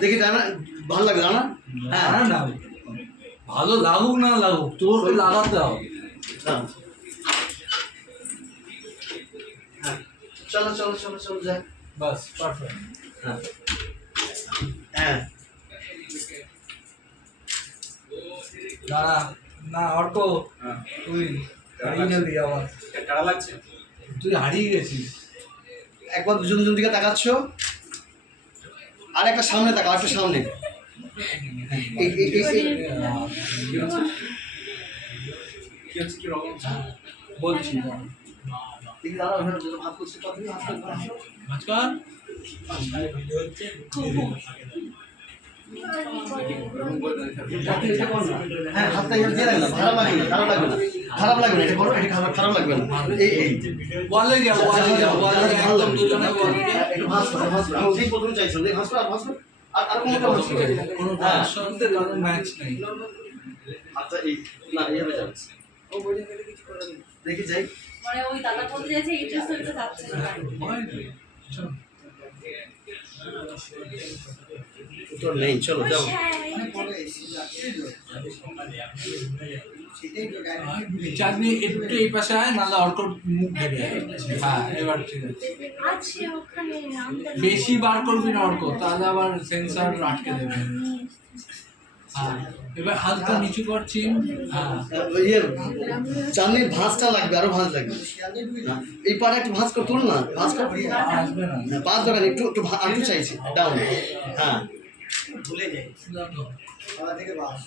দেখি তাই মানে ভালো লাগবে না? হ্যাঁ না, ভালো লাগুক না লাগুক, তোর লাগাতে হবে। হ্যাঁ চলো চলো চলো চলো যাই। বাস পারফেক্ট। হ্যাঁ হ্যাঁ দাঁড়া না অর্ক, তুই হারিয়ে গেলি আবার। টাকা লাগছে। তুই হারিয়ে গেছিস। একবার দুজন দুজন দিকে তাকাচ্ছ, আর একটা সামনে তাকাও, একটা সামনে। কি রকম বলছি মাঝখান হ্যাঁ হাতটা এখানে দিয়ে রাখলাম, খারাপ লাগবে না, খারাপ লাগবে না, খারাপ লাগবে না, এটা করো, এটা খারাপ লাগবে না। এই বলে যাও, বলে যাও, বলে একদম দুজনে বলে যাও। একটু ভাঁজ করো, ভাঁজ করো। আমি ওটাই প্রথমে চাইছিলাম, ভাঁজ করো, আর ভাঁজ করো, আর কোনো ভাঁজ করো। কোনো তার সঙ্গে কোনো ম্যাচ নেই। আচ্ছা এই না এইভাবে যাবে, দেখি যাই। মানে ওই দাদা বলতে যাচ্ছে এই ড্রেস তো যাচ্ছে না। তো নেই, চলো যাও। চাঁদনি একটু এই পাশে আয়, নাহলে অর্ক মুখ ঢেকে যাবে। হ্যাঁ এবার ঠিক আছে। আছে ওখানে নামটা বেশি বার করবি না অর্ক, তাহলে আবার সেন্সর আটকে দেবে। হ্যাঁ এবার হাতটা নিচু করছি। হ্যাঁ ইয়ে চাঁদনির ভাঁজটা লাগবে, আরো ভাঁজ লাগবে। এই পাড়া একটু ভাঁজ কর, তোল না, ভাঁজ কর। আসবে না। পাঁচ দোকান একটু একটু একটু চাইছি ডাউন। হ্যাঁ ভুলে যাই থেকে বাস